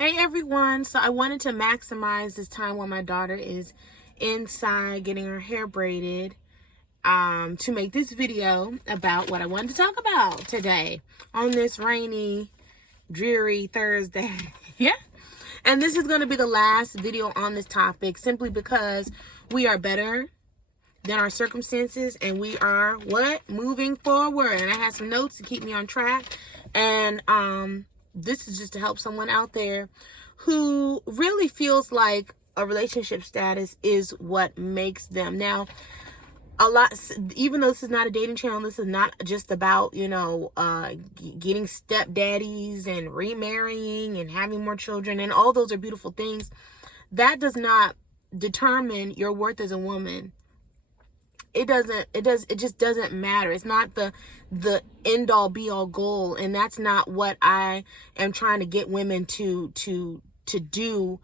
Hey everyone, so I wanted to maximize this time while my daughter is inside getting her hair braided to make this video about what I wanted to talk about today on this rainy, dreary Thursday. Yeah. And this is going to be the last video on this topic simply because we are better than our circumstances and we are moving forward. And I have some notes to keep me on track. And this is just to help someone out there who really feels like a relationship status is what makes them. Now, even though this is not a dating channel, this is not just about, getting stepdaddies and remarrying and having more children, and all those are beautiful things. That does not determine your worth as a woman. It just doesn't matter. It's not the end all be all goal. And that's not what I am trying to get women to do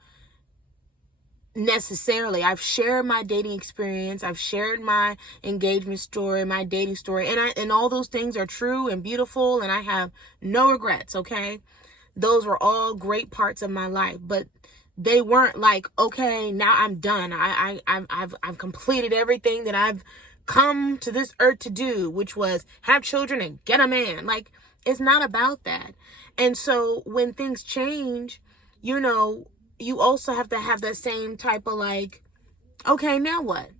necessarily. I've shared my dating experience. I've shared my engagement story, my dating story, and all those things are true and beautiful. And I have no regrets. Okay. Those were all great parts of my life, but they weren't like, okay, now I'm done. I've completed everything that I've come to this earth to do, which was have children and get a man. Like, it's not about that. And so when things change, you also have to have that same type of like, okay, now what?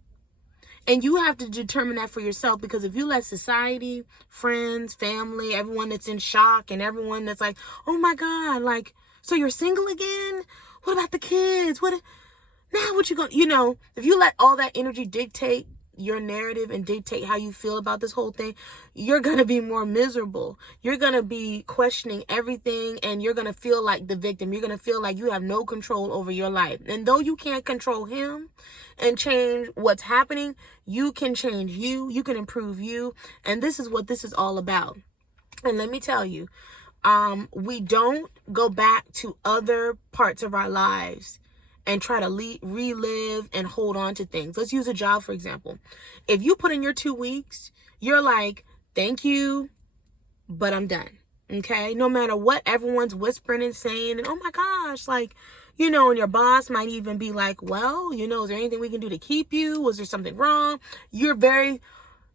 And you have to determine that for yourself, because if you let society, friends, family, everyone that's in shock and everyone that's like, oh my God, like, so you're single again? What about the kids? What you going, if you let all that energy dictate your narrative and dictate how you feel about this whole thing, you're going to be more miserable. You're going to be questioning everything, and you're going to feel like the victim. You're going to feel like you have no control over your life. And though you can't control him and change what's happening, you can change you. You can improve you. And this is what this is all about. And let me tell you, we don't go back to other parts of our lives and try to relive and hold on to things. Let's use a job, for example. If you put in your 2 weeks, you're like, thank you, but I'm done. Okay? No matter what everyone's whispering and saying, and oh my gosh, like, and your boss might even be like, well, is there anything we can do to keep you? Was there something wrong? You're very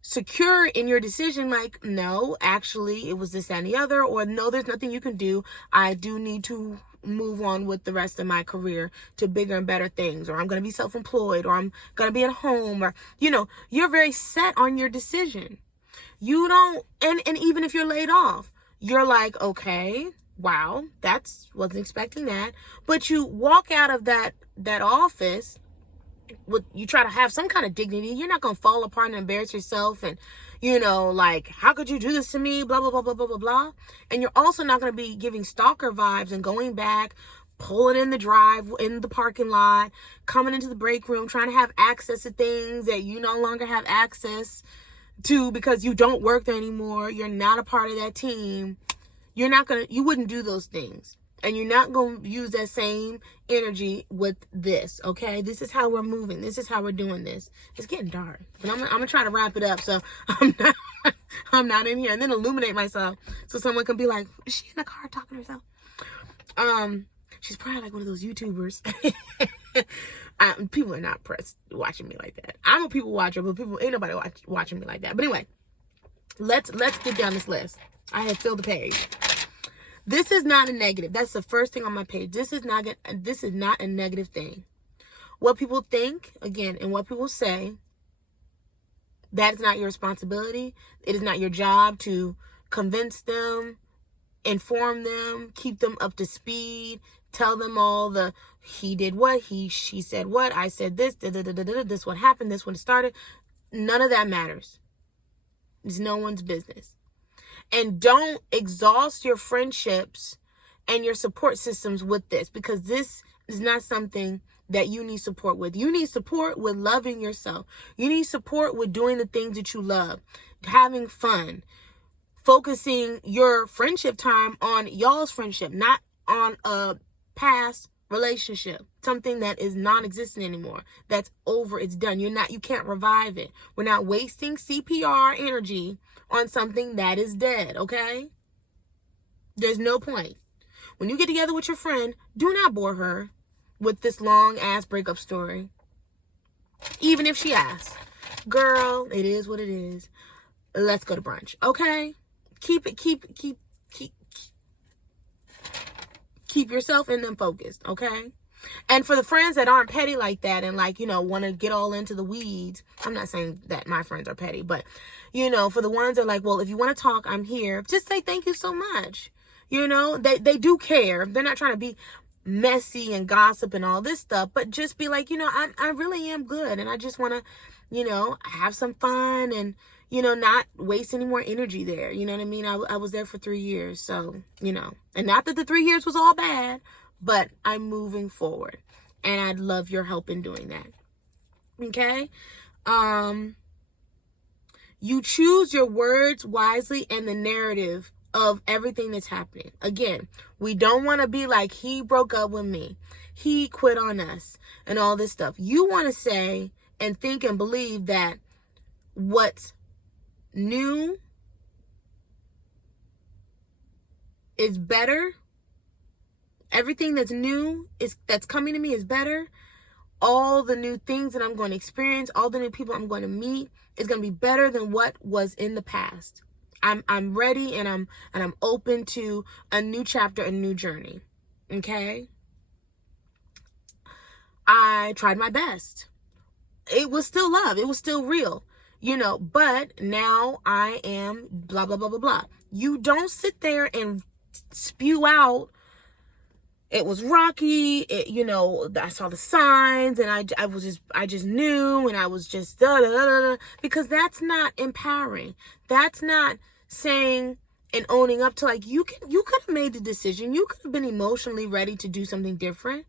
secure in your decision, like, no, actually, it was this, that, and the other, or no, there's nothing you can do. I do need to move on with the rest of my career to bigger and better things, or I'm going to be self-employed, or I'm going to be at home, or, you're very set on your decision. You don't, and even if you're laid off, you're like, okay, wow, wasn't expecting that. But you walk out of that office, you try to have some kind of dignity. You're not going to fall apart and embarrass yourself and, like, how could you do this to me? Blah, blah, blah, blah, blah, blah, blah. And you're also not going to be giving stalker vibes and going back, pulling in the parking lot, coming into the break room, trying to have access to things that you no longer have access to because you don't work there anymore. You're not a part of that team. You wouldn't do those things. And you're not going to use that same energy with this, okay? This is how we're moving. This is how we're doing this. It's getting dark. But I'm going to try to wrap it up so I'm not in here. And then illuminate myself so someone can be like, is she in the car talking to herself? She's probably like one of those YouTubers. People are not watching me like that. I'm a people watcher, but ain't nobody watching me like that. But anyway, let's get down this list. I have filled the page. This is not a negative. That's the first thing on my page. This is not a negative thing. What people think, again, and what people say, that is not your responsibility. It is not your job to convince them, inform them, keep them up to speed, tell them all he did what, she said what, I said this, this what happened, this what started. None of that matters. It's no one's business. And don't exhaust your friendships and your support systems with this, because this is not something that you need support with. You need support with loving yourself. You need support with doing the things that you love, having fun, focusing your friendship time on y'all's friendship, not on a past relationship, something that is non-existent anymore. That's over. It's done. You can't revive it. We're not wasting CPR energy on something that is dead. Okay. There's no point. when you get together with your friend, do not bore her with this long ass breakup story. Even if she asks, girl, it is what it is. Let's go to brunch. Okay? Keep yourself and them focused. Okay? And for the friends that aren't petty like that and like, want to get all into the weeds, I'm not saying that my friends are petty, but, for the ones that are like, well, if you want to talk, I'm here. Just say thank you so much. They do care. They're not trying to be messy and gossip and all this stuff, but just be like, I really am good. And I just want to, have some fun and, not waste any more energy there. You know what I mean? I was there for 3 years. So, and not that the 3 years was all bad, but I'm moving forward and I'd love your help in doing that. Okay. You choose your words wisely and the narrative of everything that's happening. Again, we don't want to be like, he broke up with me, he quit on us and all this stuff. You want to say and think and believe that what's new is better. Everything that's new that's coming to me is better. All the new things that I'm going to experience, all the new people I'm going to meet is going to be better than what was in the past. I'm ready and I'm open to a new chapter, a new journey. Okay? I tried my best. It was still love. It was still real. But now I am blah, blah, blah, blah, blah. You don't sit there and spew out, it was rocky, I saw the signs and I just knew and I was just da, da, da, da, because that's not empowering. That's not saying and owning up to, like, you could have made the decision. You could have been emotionally ready to do something different.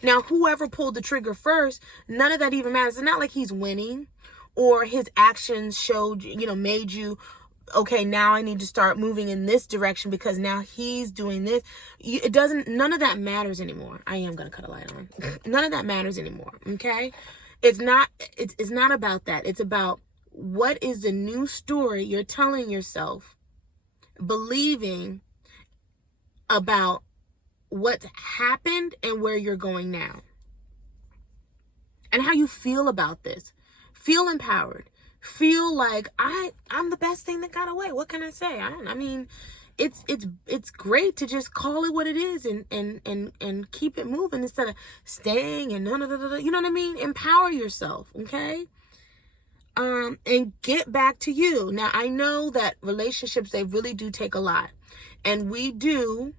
Now, whoever pulled the trigger first, none of that even matters. It's not like he's winning or his actions showed, made you, okay, now I need to start moving in this direction because now he's doing this. None of that matters anymore. I am going to cut a light on. None of that matters anymore. Okay. It's not about that. It's about what is the new story you're telling yourself, believing about what's happened and where you're going now and how you feel about this. Feel empowered. Feel like I'm the best thing that got away. What can I say? It's great to just call it what it is and keep it moving instead of staying and you know what I mean? Empower yourself, okay? And get back to you. Now, I know that relationships, they really do take a lot. And we do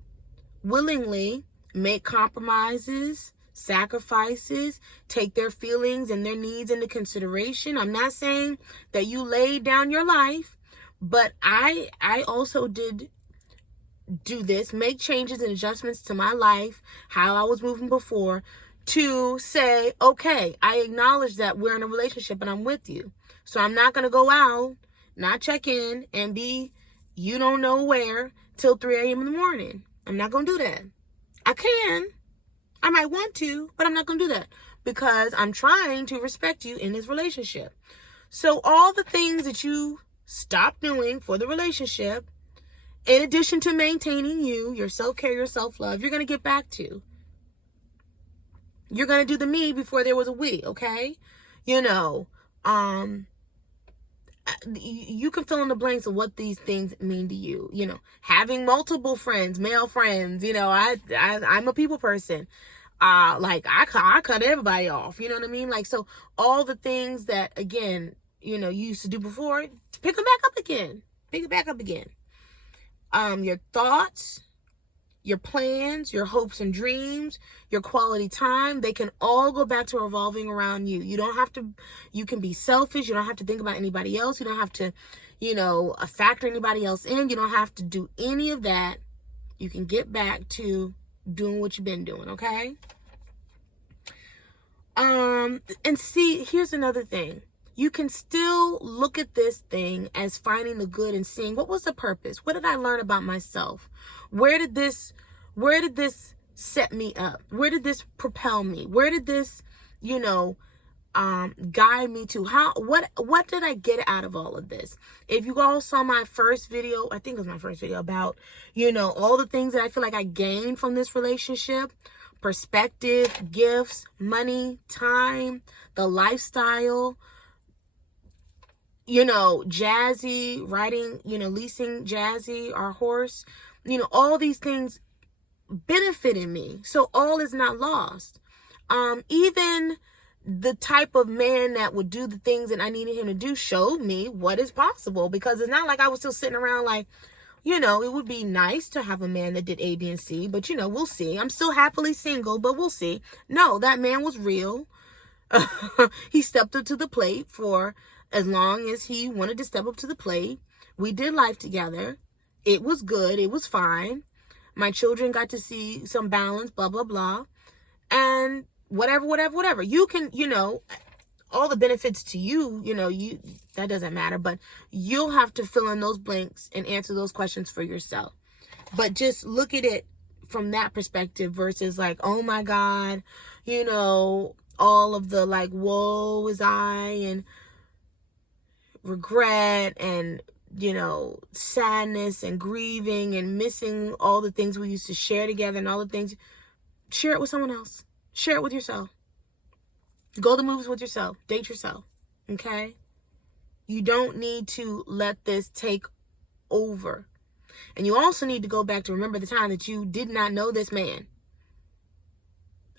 willingly make compromises, sacrifices, take their feelings and their needs into consideration. I'm not saying that you laid down your life, but I also did do this, make changes and adjustments to my life, how I was moving before, to say, okay, I acknowledge that we're in a relationship and I'm with you. So I'm not going to go out, not check in, and be you don't know where till 3 a.m. in the morning. I'm not going to do that. I might want to, but I'm not going to do that because I'm trying to respect you in this relationship. So all the things that you stop doing for the relationship, in addition to maintaining your self-care, your self-love, you're going to get back to. You're going to do the me before there was a we, okay? You can fill in the blanks of what these things mean to you. Having multiple friends, male friends, I'm a people person. I cut everybody off, you know what I mean? Like, so all the things that, again, you used to do before, pick them back up again. Pick it back up again. Your thoughts, your plans, your hopes and dreams, your quality time, they can all go back to revolving around you. You can be selfish. You don't have to think about anybody else. You don't have to, factor anybody else in. You don't have to do any of that. You can get back to doing what you've been doing, okay? And see, here's another thing. You can still look at this thing as finding the good and seeing what was the purpose? What did I learn about myself? Where did this set me up? Where did this propel me? Where did this, guide me to what did I get out of all of this. If you all saw my first video, I think it was my first video about, all the things that I feel like I gained from this relationship: perspective, gifts, money, time, the lifestyle, Jazzy, riding, leasing Jazzy, our horse, all these things benefited me. So all is not lost. Even the type of man that would do the things that I needed him to do showed me what is possible, because it's not like I was still sitting around like, it would be nice to have a man that did A, B, and C, but we'll see. I'm still happily single, but we'll see. No, that man was real. He stepped up to the plate for as long as he wanted to step up to the plate. We did life together. It was good. It was fine. My children got to see some balance, blah, blah, blah. And whatever. You can, all the benefits to you, that doesn't matter, but you'll have to fill in those blanks and answer those questions for yourself. But just look at it from that perspective versus like, oh my God, all of the like, woe is I, and regret, and sadness and grieving and missing all the things we used to share together, and all the things. Share it with someone else. Share it with yourself. Go to the movies with yourself. Date yourself. Okay? You don't need to let this take over. And you also need to go back to remember the time that you did not know this man.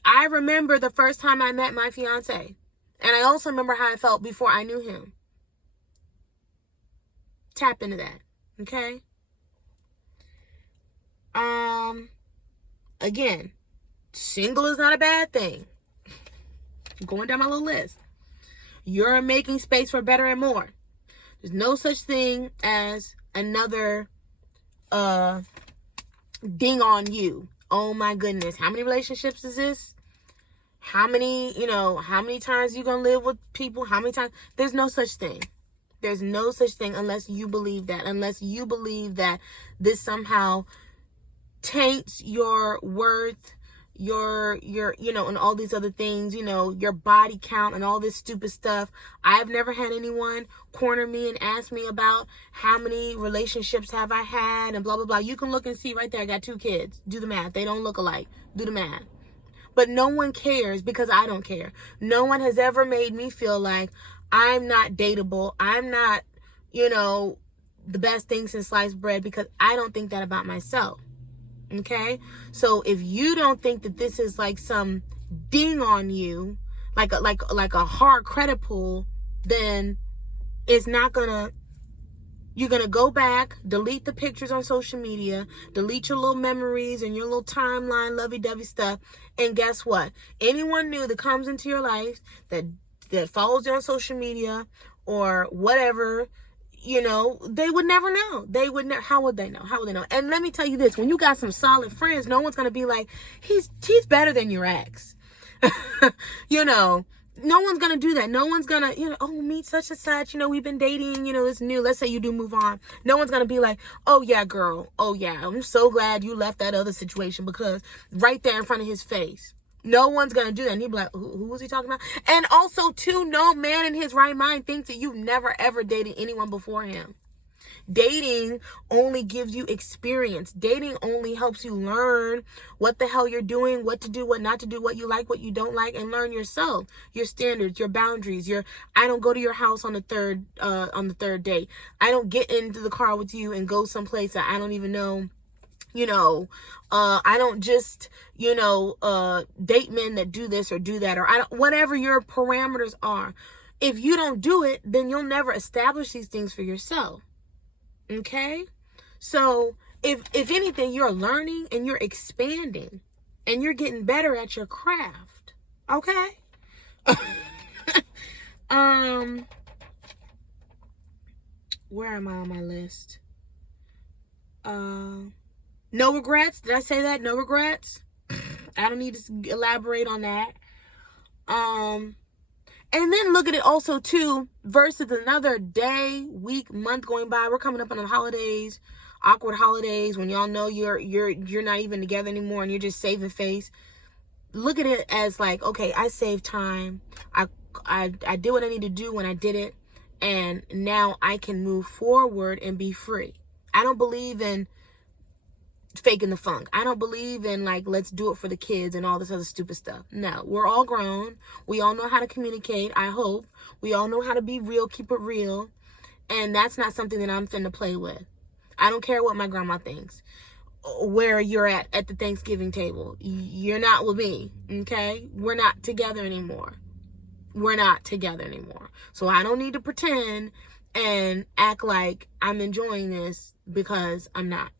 I remember the first time I met my fiance. And I also remember how I felt before I knew him. Tap into that. Okay? Again, single is not a bad thing. Going down my little list. You're making space for better and more. There's no such thing as another ding on you. Oh my goodness. How many relationships is this? How many times you gonna live with people? How many times? There's no such thing. There's no such thing unless you believe that. Unless you believe that this somehow taints your worth, your and all these other things, your body count and all this stupid stuff. I've never had anyone corner me and ask me about how many relationships have I had and blah, blah, blah. You can look and see right there. I got 2 kids. Do the math. They don't look alike. Do the math. But no one cares because I don't care. No one has ever made me feel like I'm not dateable. I'm not, the best thing since sliced bread, because I don't think that about myself. Okay? So if you don't think that this is like some ding on you, like a hard credit pull, then it's not gonna, you're gonna go back, delete the pictures on social media, delete your little memories and your little timeline, lovey-dovey stuff. And guess what? Anyone new that comes into your life that follows you on social media or whatever, they would never know. They would never. How would they know? How would they know? And let me tell you this: when you got some solid friends, no one's gonna be like, he's better than your ex. No one's gonna do that. No one's gonna, oh, meet such and such. We've been dating. It's new. Let's say you do move on. No one's gonna be like, oh yeah, girl. Oh yeah, I'm so glad you left that other situation, because right there in front of his face. No one's going to do that. And he'd be like, who was he talking about? And also, too, no man in his right mind thinks that you've never, ever dated anyone before him. Dating only gives you experience. Dating only helps you learn what the hell you're doing, what to do, what not to do, what you like, what you don't like, and learn yourself, your standards, your boundaries. I don't go to your house on the third date. I don't get into the car with you and go someplace that I don't even know. I don't just, date men that do this or do that, or whatever your parameters are. If you don't do it, then you'll never establish these things for yourself. Okay? So if anything, you're learning and you're expanding and you're getting better at your craft. Okay? Where am I on my list? No regrets. Did I say that? No regrets. I don't need to elaborate on that. And then look at it also too versus another day, week, month going by. We're coming up on the holidays, awkward holidays, when y'all know you're not even together anymore and you're just saving face. Look at it as like, okay, I saved time. I I did what I need to do when I did it, and now I can move forward and be free. I don't believe in faking the funk. I don't believe in like, let's do it for the kids and all this other stupid stuff. No, we're all grown. We all know how to communicate, I hope. We all know how to be real, keep it real. And that's not something that I'm finna play with. I don't care what my grandma thinks. Where you're at the Thanksgiving table. You're not with me, okay? We're not together anymore. We're not together anymore. So I don't need to pretend and act like I'm enjoying this, because I'm not.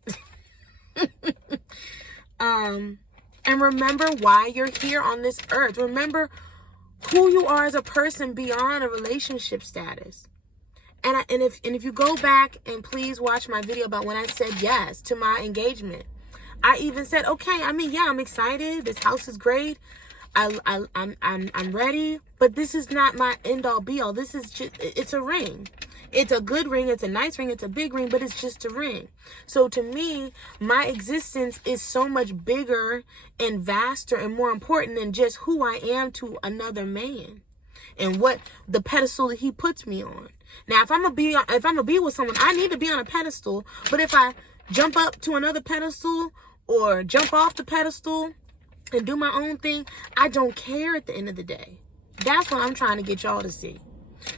And remember why you're here on this earth. Remember who you are as a person beyond a relationship status. And if you go back and please watch my video about when I said yes to my engagement, I even said, okay, I mean, yeah, I'm excited. This house is great. I'm ready, but this is not my end all be all. This is just, it's a ring. It's a good ring. It's a nice ring. It's a big ring, but it's just a ring. So to me, my existence is so much bigger and vaster and more important than just who I am to another man and what the pedestal that he puts me on. Now, if I'm gonna be with someone, I need to be on a pedestal. But if I jump up to another pedestal or jump off the pedestal and do my own thing, I don't care at the end of the day. That's what I'm trying to get y'all to see.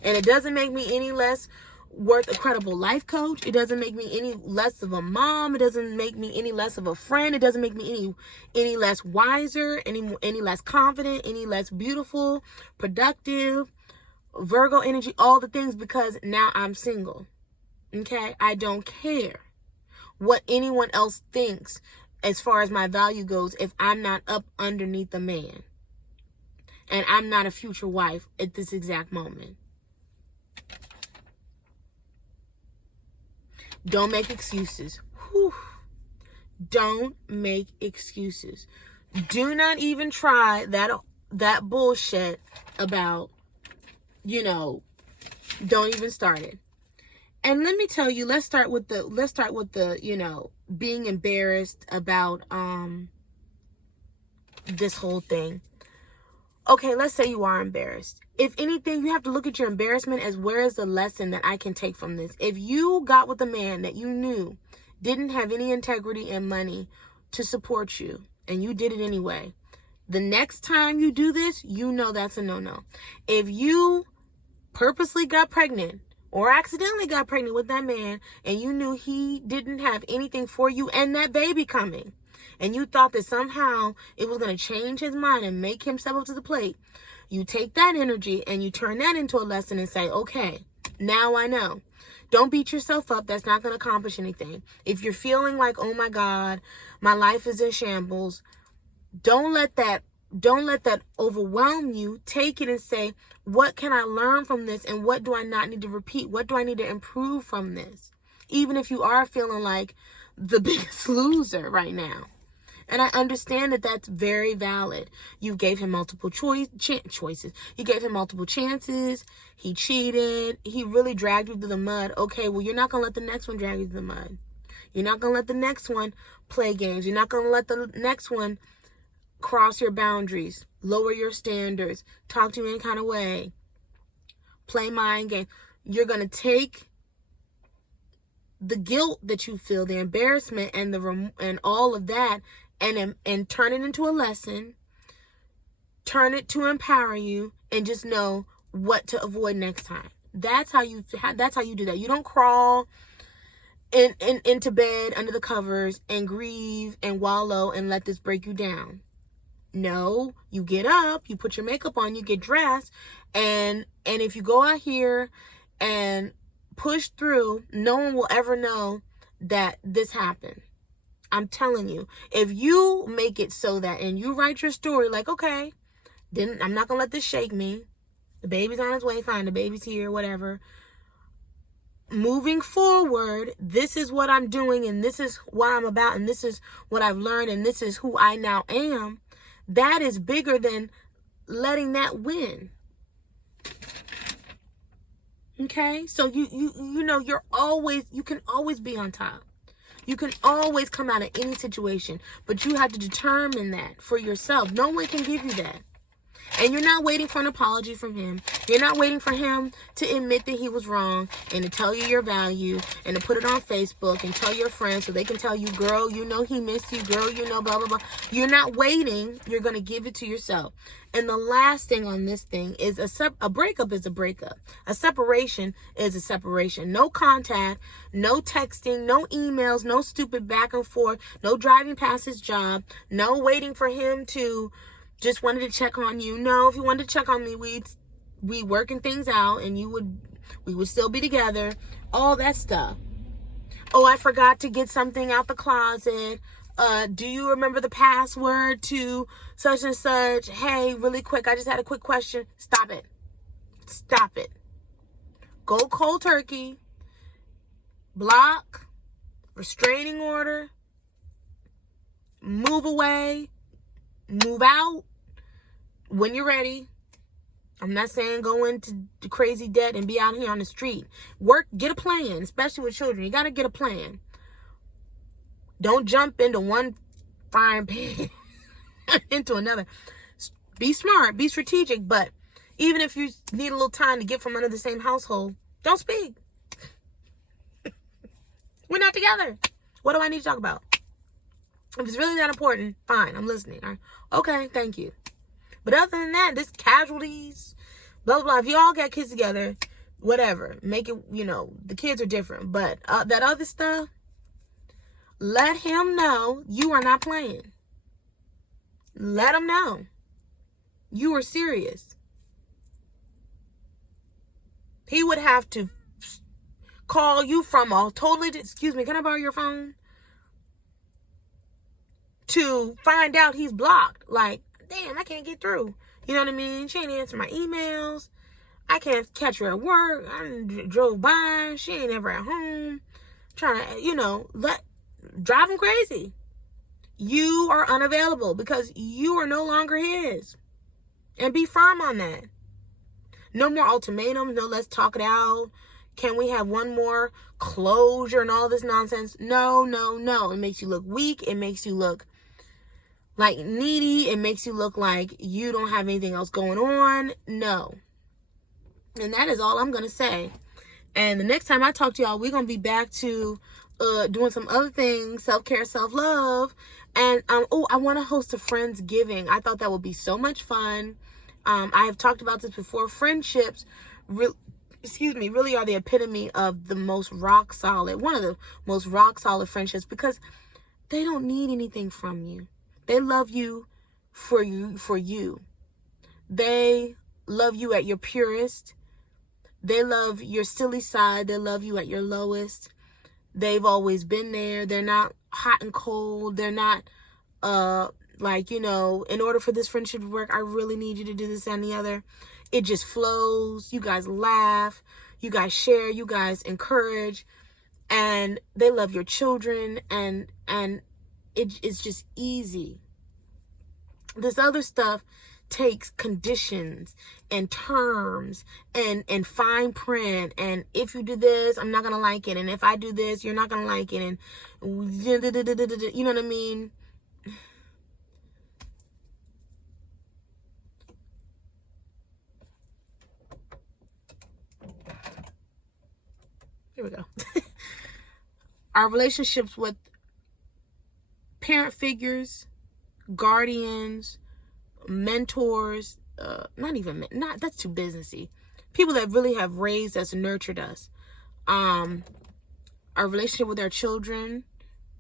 And it doesn't make me any less worth a credible life coach. It doesn't make me any less of a mom. It doesn't make me any less of a friend. It doesn't make me any less wiser, any less confident, any less beautiful, productive, Virgo energy, all the things, because now I'm single. Okay? I don't care what anyone else thinks as far as my value goes if I'm not up underneath a man. And I'm not a future wife at this exact moment. Don't make excuses. Whew. Don't make excuses. Do not even try that bullshit about, don't even start it. And let me tell you, let's start with the, being embarrassed about this whole thing. Okay, let's say you are embarrassed. If anything, you have to look at your embarrassment as, where is the lesson that I can take from this? If you got with a man that you knew didn't have any integrity and money to support you, and you did it anyway, the next time you do this, that's a no-no. If you purposely got pregnant or accidentally got pregnant with that man, and you knew he didn't have anything for you and that baby coming, and you thought that somehow it was going to change his mind and make him step up to the plate, you take that energy and you turn that into a lesson and say, okay, now I know. Don't beat yourself up. That's not going to accomplish anything. If you're feeling like, oh my God, my life is in shambles, don't let that overwhelm you. Take it and say, what can I learn from this, and what do I not need to repeat? What do I need to improve from this? Even if you are feeling like the biggest loser right now. And I understand that that's very valid. You gave him multiple choices. You gave him multiple chances. He cheated. He really dragged you through the mud. Okay, well, you're not going to let the next one drag you through the mud. You're not going to let the next one play games. You're not going to let the next one cross your boundaries, lower your standards, talk to you in any kind of way, play mind game. You're going to take the guilt that you feel, the embarrassment and all of that, and turn it into a lesson, turn it to empower you, and just know what to avoid next time. That's how you do that. You don't crawl into bed under the covers and grieve and wallow and let this break you down. No, you get up, you put your makeup on, you get dressed, and if you go out here and push through, no one will ever know that this happened. I'm telling you, if you make it so that, and you write your story like, okay, then I'm not going to let this shake me. The baby's on its way, fine, the baby's here, whatever. Moving forward, this is what I'm doing, and this is what I'm about, and this is what I've learned, and this is who I now am. That is bigger than letting that win. Okay? So you can always be on top. You can always come out of any situation, but you have to determine that for yourself. No one can give you that. And you're not waiting for an apology from him. You're not waiting for him to admit that he was wrong and to tell you your value and to put it on Facebook and tell your friends so they can tell you, girl, you know he missed you. Girl, you know, blah, blah, blah. You're not waiting. You're going to give it to yourself. And the last thing on this thing is a breakup is a breakup. A separation is a separation. No contact, no texting, no emails, no stupid back and forth, no driving past his job, no waiting for him to just wanted to check on you. No, if you wanted to check on me, we working things out and we would still be together. All that stuff. Oh, I forgot to get something out the closet. Do you remember the password to such and such? Hey, really quick, I just had a quick question. Stop it. Stop it. Go cold turkey. Block. Restraining order. Move away. Move out when you're ready. I'm not saying go into the crazy debt and be out here on the street. Work, get a plan, especially with children. You got to get a plan. Don't jump into one frying pan into another. Be smart, be strategic, but even if you need a little time to get from under the same household, don't speak. We're not together. What do I need to talk about? If it's really that important, fine, I'm listening. All right. Okay, thank you. But other than that, this casualties, blah, blah, blah. If you all got kids together, whatever. Make it, the kids are different. But that other stuff, let him know you are not playing. Let him know you are serious. He would have to call you from a totally, excuse me, can I borrow your phone? To find out he's blocked. Like, damn, I can't get through. You know what I mean? She ain't answer my emails. I can't catch her at work. I drove by. She ain't ever at home. Trying to, drive him crazy. You are unavailable because you are no longer his. And be firm on that. No more ultimatums. No, let's talk it out. Can we have one more closure and all this nonsense? No, no, no. It makes you look weak. It makes you look like needy. It makes you look like you don't have anything else going on. No. And that is all I'm going to say. And the next time I talk to y'all, we're going to be back to doing some other things, self-care, self-love. And, I want to host a Friendsgiving. I thought that would be so much fun. I have talked about this before. Friendships, really are the epitome of the most rock solid, one of the most rock solid friendships, because they don't need anything from you. They love you for you. They love you at your purest. They love your silly side. They love you at your lowest. They've always been there. They're not hot and cold. They're not in order for this friendship to work, I really need you to do this and the other. It just flows. You guys laugh. You guys share. You guys encourage. And they love your children. And it's just easy. This other stuff takes conditions and terms and fine print. And if you do this, I'm not going to like it. And if I do this, you're not going to like it. And you know what I mean? Here we go. Our relationships with parent figures, guardians, mentors, that's too businessy. People that really have raised us and nurtured us. Our relationship with our children,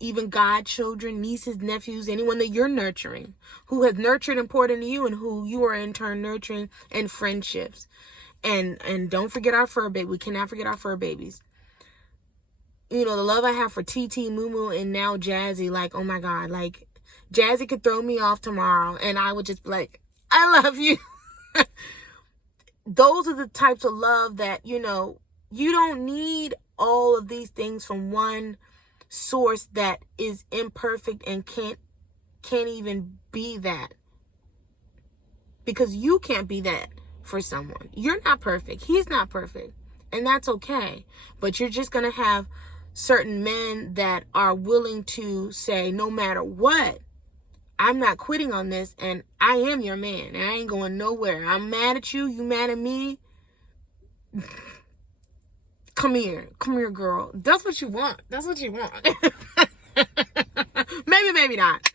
even godchildren, nieces, nephews, anyone that you're nurturing, who has nurtured and poured into you and who you are in turn nurturing, and friendships. And don't forget our fur baby. We cannot forget our fur babies. The love I have for TT, Moo, and now Jazzy, like, oh my God, like, Jazzy could throw me off tomorrow and I would just be like, I love you. Those are the types of love that, you don't need all of these things from one source that is imperfect and can't even be that. Because you can't be that for someone. You're not perfect. He's not perfect. And that's okay. But you're just going to have certain men that are willing to say, no matter what, I'm not quitting on this, and I am your man, and I ain't going nowhere. I'm mad at you. You mad at me? Come here, girl. That's what you want. Maybe, maybe not.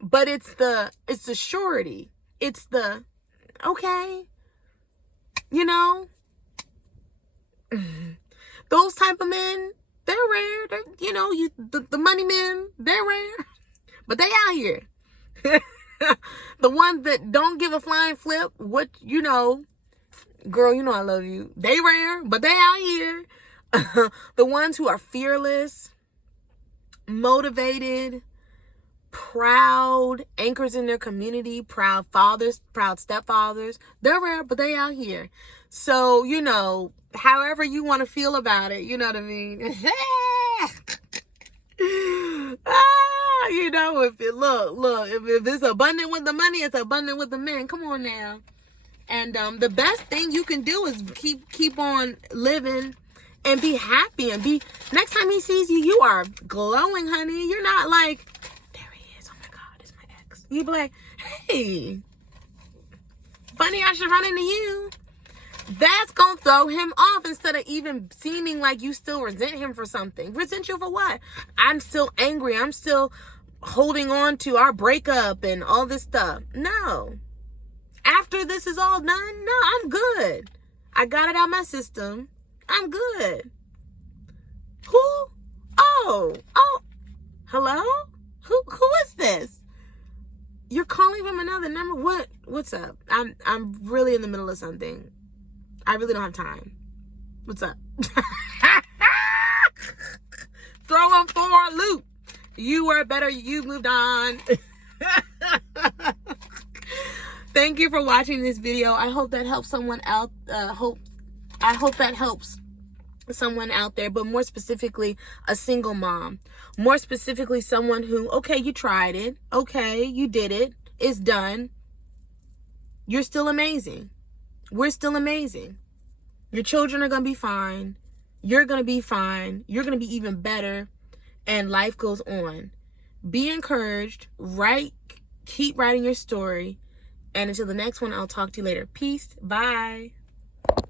But it's the surety. It's the, okay, you know, those type of men, they're rare. The money men, they're rare, but they out here. The ones that don't give a flying flip, girl, I love you. They rare, but they out here. The ones who are fearless, motivated, proud, anchors in their community, proud fathers, proud stepfathers, they're rare, but they out here. So, however you want to feel about it, you know what I mean? If it's abundant with the money, it's abundant with the men. Come on now. And the best thing you can do is keep on living and be happy, and next time he sees you, you are glowing, honey. You're not like, there he is, oh my God, it's my ex. You be like, hey, funny I should run into you. That's gonna throw him off, instead of even seeming like you still resent him for something. Resent you for what? I'm still angry. I'm still holding on to our breakup and all this stuff. No. After this is all done, no, I'm good. I got it out my system. I'm good. Who? Oh, hello? Who is this? You're calling from another number? What's up? I'm really in the middle of something. I really don't have time. What's up? Throw him for a loop. You were better. You moved on. Thank you for watching this video. I hope that helps someone out. I hope that helps someone out there, but more specifically, a single mom. More specifically, someone who, okay, you tried it. Okay, you did it. It's done. You're still amazing. We're still amazing. Your children are going to be fine. You're going to be fine. You're going to be even better. And life goes on. Be encouraged. Keep writing your story. And until the next one, I'll talk to you later. Peace. Bye.